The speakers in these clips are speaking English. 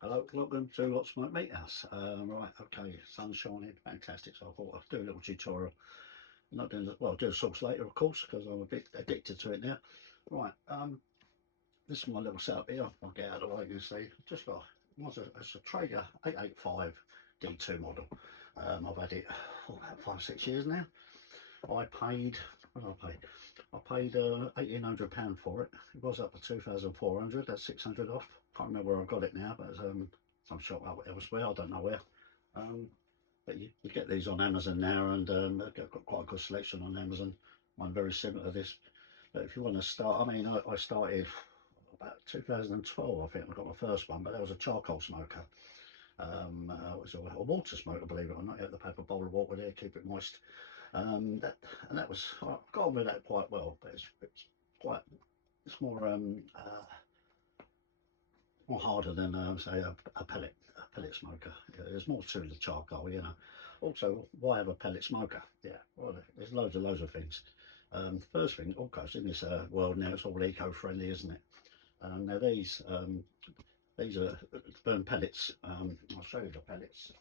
Hello, welcome to Hot Smoke Meat House. Right, okay, sun's shining, fantastic. So I thought I'd do a little tutorial. I'm not doing well, I'll do a sauce later, of course, because I'm a bit addicted to it now. Right, this is my little setup here. I'll get out of the way. You can see, just got it's a Traeger 885 D2 model. I've had it for about 5 6 years now. I paid, what did I pay? I paid £1,800 for it. It was up to 2,400. That's 600 off. Can't remember where I got it now, but some shop out elsewhere. I don't know where. Um, but you get these on Amazon now, and they've got quite a good selection on Amazon. One very similar to this. But if you want to start, I mean, I started about 2012. I think I got my first one, but that was a charcoal smoker. It was a water smoker, believe it or not. You had to have a bowl of water there, keep it moist. That and that was I got on with that quite well, but it's quite it's more harder than say a pellet smoker. Yeah, there's more to the charcoal, you know. Also, why have a pellet smoker? Yeah, well, there's loads of things. First thing, of course, in this world now, it's all eco-friendly, isn't it? Now these are burn pellets. I'll show you the pellets.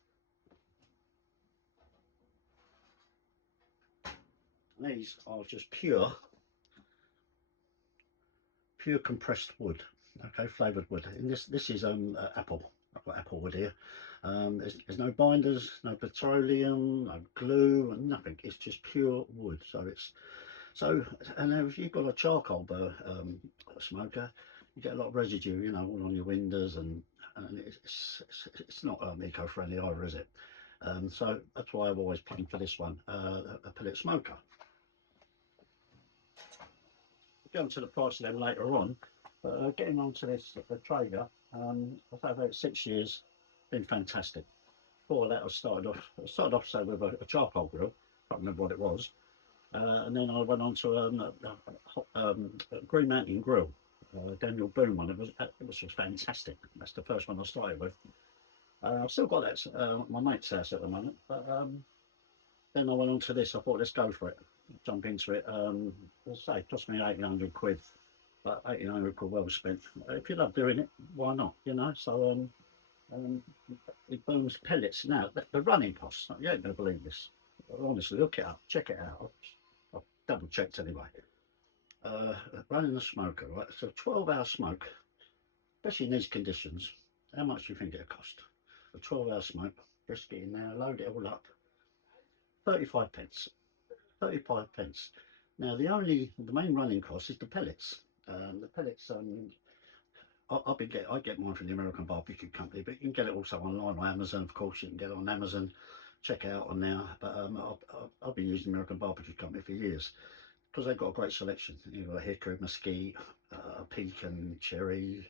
These are just pure compressed wood. Okay, flavoured wood. And this is apple. I've got apple wood here. There's no binders, no petroleum, no glue, nothing. It's just pure wood. So and if you've got a charcoal smoker, you get a lot of residue, you know, all on your windows, and it's not eco-friendly either, is it? So that's why I've always planned for this one, a pellet smoker. We'll go into the price of them later on. But getting on to this, the Traeger, I've had about 6 years, been fantastic. Before that, I started off say with a charcoal grill, can't remember what it was, and then I went on to a Green Mountain grill, Daniel Boone one. It was just fantastic. That's the first one I started with. I've still got that at my mate's house at the moment, but then I went on to this. I thought, let's go for it, jump into it. As I say, it cost me 1,800 quid, but 1,800 quid well spent. If you love doing it, why not? You know. So um, it burns pellets. Now the running costs. You ain't gonna believe this. Honestly, look it up, check it out. I've double checked anyway. Uh, Running the smoker, right? So 12-hour smoke, especially in these conditions. How much do you think it'll cost? A 12-hour smoke, brisket in there, load it all up. 35 pence. 35 pence. Now the main running cost is the pellets. The pellets. I get mine from the American Barbecue Company, but you can get it also online on Amazon. Of course, you can get it on Amazon. Check it out on now. But I've been using the American Barbecue Company for years because they've got a great selection. You've got hickory, mesquite, pecan, cherry.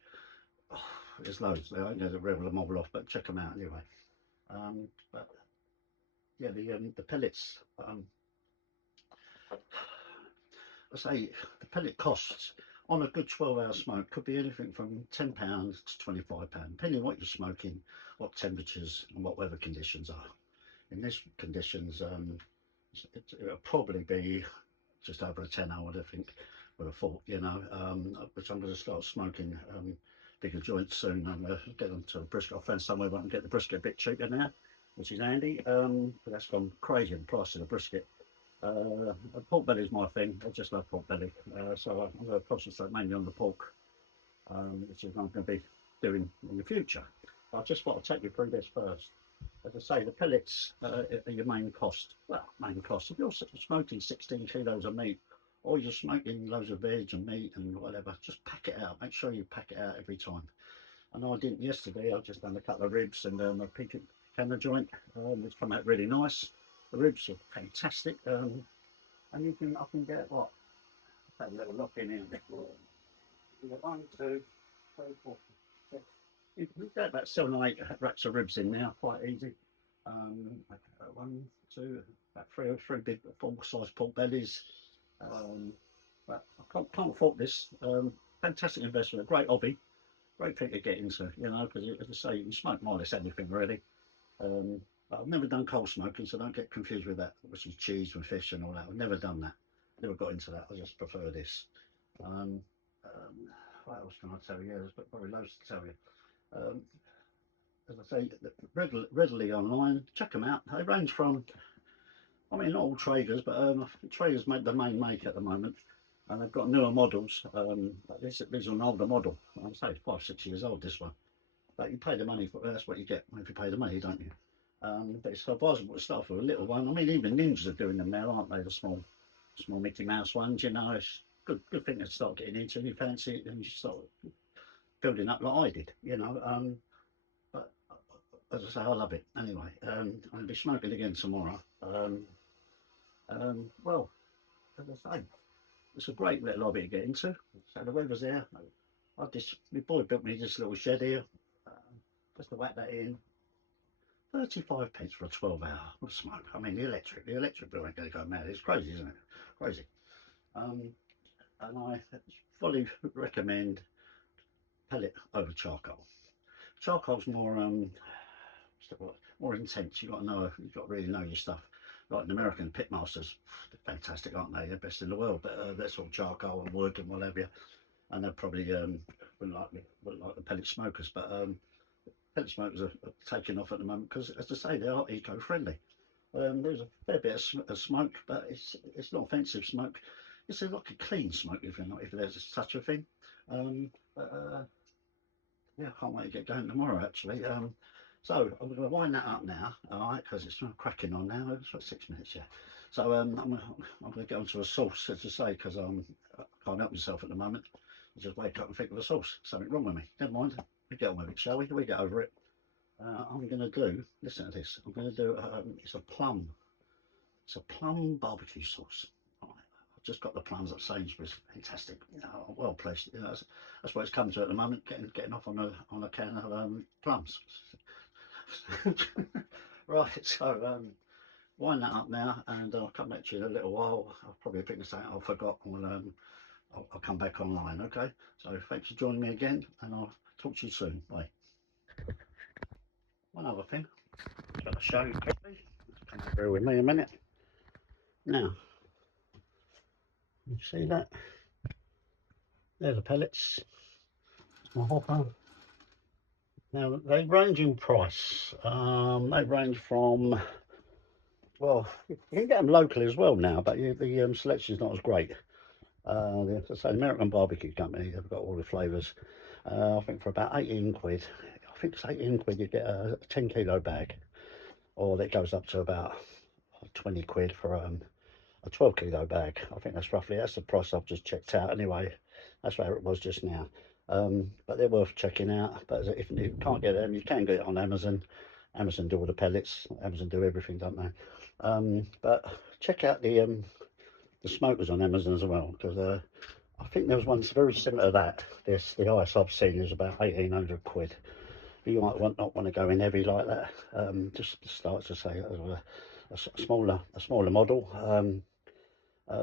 Oh, there's loads. I don't know the regular mobile off, but check them out anyway. But yeah, the pellets. I say the pellet costs on a good 12-hour smoke could be anything from £10 to £25, depending on what you're smoking, what temperatures and what weather conditions are. In this conditions, it'll probably be just over a 10 hour, I think, with a fork, you know, which I'm going to start smoking bigger joints soon and get them to a brisket. I found somewhere where I can get the brisket a bit cheaper now, which is handy, but that's gone crazy, the price of the brisket. Pork belly is my thing. I just love pork belly. So I'm going to concentrate mainly on the pork, which is what I'm going to be doing in the future. I just want to take you through this first. As I say, the pellets are your main cost. Well, main cost. If you're smoking 16 kilos of meat, or you're smoking loads of veg and meat and whatever, just pack it out. Make sure you pack it out every time. I know I didn't yesterday. I just done a couple of ribs and a pecan joint, which come out really nice. The ribs are fantastic. And I can get what? Have a little look in here. You get one, two, three, four, six. You can get about 7 or 8 racks of ribs in now, quite easy. One, two, about three or three big full-size pork bellies. Um, but I can't fault this. Fantastic investment, a great hobby, great thing to get into, you know, because as I say, you can smoke more or less anything really. Um, but I've never done coal smoking, so don't get confused with that, which is cheese and fish and all that. I've never done that. Never got into that. I just prefer this. Um, what else can I tell you? There's probably loads to tell you. Um, as I say, readily online. Check them out. They range from, I mean, not all Traegers, but Traegers make the main make at the moment, and they've got newer models. But this is an older model. I'd say it's 5, 6 years old. This one, but you pay the money for that's what you get if you pay the money, don't you? But it's advisable to start with a little one. I mean, even Ninjas are doing them now, aren't they? The small Mickey Mouse ones. You know, it's good thing to start getting into. And you fancy it, and you start building up like I did. You know, but as I say, I love it. Anyway, I'm going to be smoking again tomorrow. Well, as I say, it's a great little hobby to get into. So the weather's there. My boy built me this little shed here. Just to whack that in. 35p for a 12-hour smoke. I mean, the electric bill ain't going to go mad. It's crazy, isn't it? Crazy. And I fully recommend pellet over charcoal. Charcoal's more intense. You've got to really know your stuff. Like an American pitmasters, they're fantastic, aren't they? They're best in the world. But that's all charcoal and wood and whatever. And they probably wouldn't like the pellet smokers. But pellet smokers are taking off at the moment because, as I say, they are eco-friendly. There's a fair bit of smoke, but it's not offensive smoke. It's like a clean smoke, if there's such a thing. Yeah, I can't wait to get going tomorrow, actually. So I'm going to wind that up now, all right, because it's not cracking on now. It's like 6 minutes, yeah. So I'm going to get onto a sauce, as I say, because I can't help myself at the moment. I just wake up and think of a sauce. Something wrong with me. Never mind. We get on with it, shall we? We get over it. I'm going to do, listen to this, I'm going to do, it's a plum barbecue sauce. Right. I've just got the plums at Sainsbury's, fantastic, you know, well placed, you know, that's what it's come to at the moment, getting off on a can of plums. Right, so wind that up now, and I'll come back to you in a little while. I'll probably think of something I forgot, I'll come back online, okay? So thanks for joining me again, and I'll talk to you soon. Bye. One other thing I've got to show you quickly. Come over with me a minute. Now, you see that? They're the pellets. My hopper. Now they range in price. They range from, well, you can get them locally as well now, but the selection is not as great. The American Barbecue Company, they've got all the flavours. I think for about 18 quid, I think it's 18 quid, you get a 10 kilo bag, or that goes up to about 20 quid for a 12 kilo bag. I think that's the price I've just checked out anyway. That's where it was just now. But they're worth checking out. But if you can't get them, you can get it on Amazon. Amazon do all the pellets. Amazon do everything, don't they? But check out the smokers on Amazon as well, because I think there was one very similar to that. The highest I've seen is about 1800 quid. You might not want to go in heavy like that. Just to start, to say, a smaller model.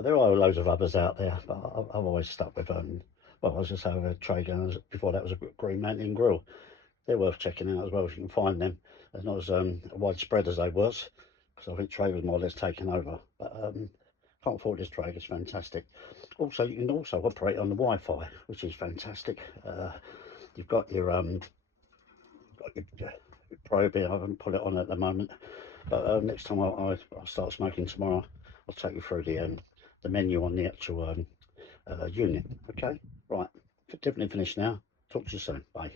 There are loads of others out there, but I've always stuck with well, I was just saying, a Traeger. Before that was a Green Mountain Grill. They're worth checking out as well if you can find them. They're not as widespread as they was, because I think Traeger's more or less taken over. But can't fault this Traeger, it's fantastic. Also, you can also operate on the Wi-Fi, which is fantastic. You've got your probe. I haven't put it on at the moment, but next time I start smoking tomorrow, I'll take you through the menu on the actual unit. Okay, right, definitely finished now. Talk to you soon. Bye.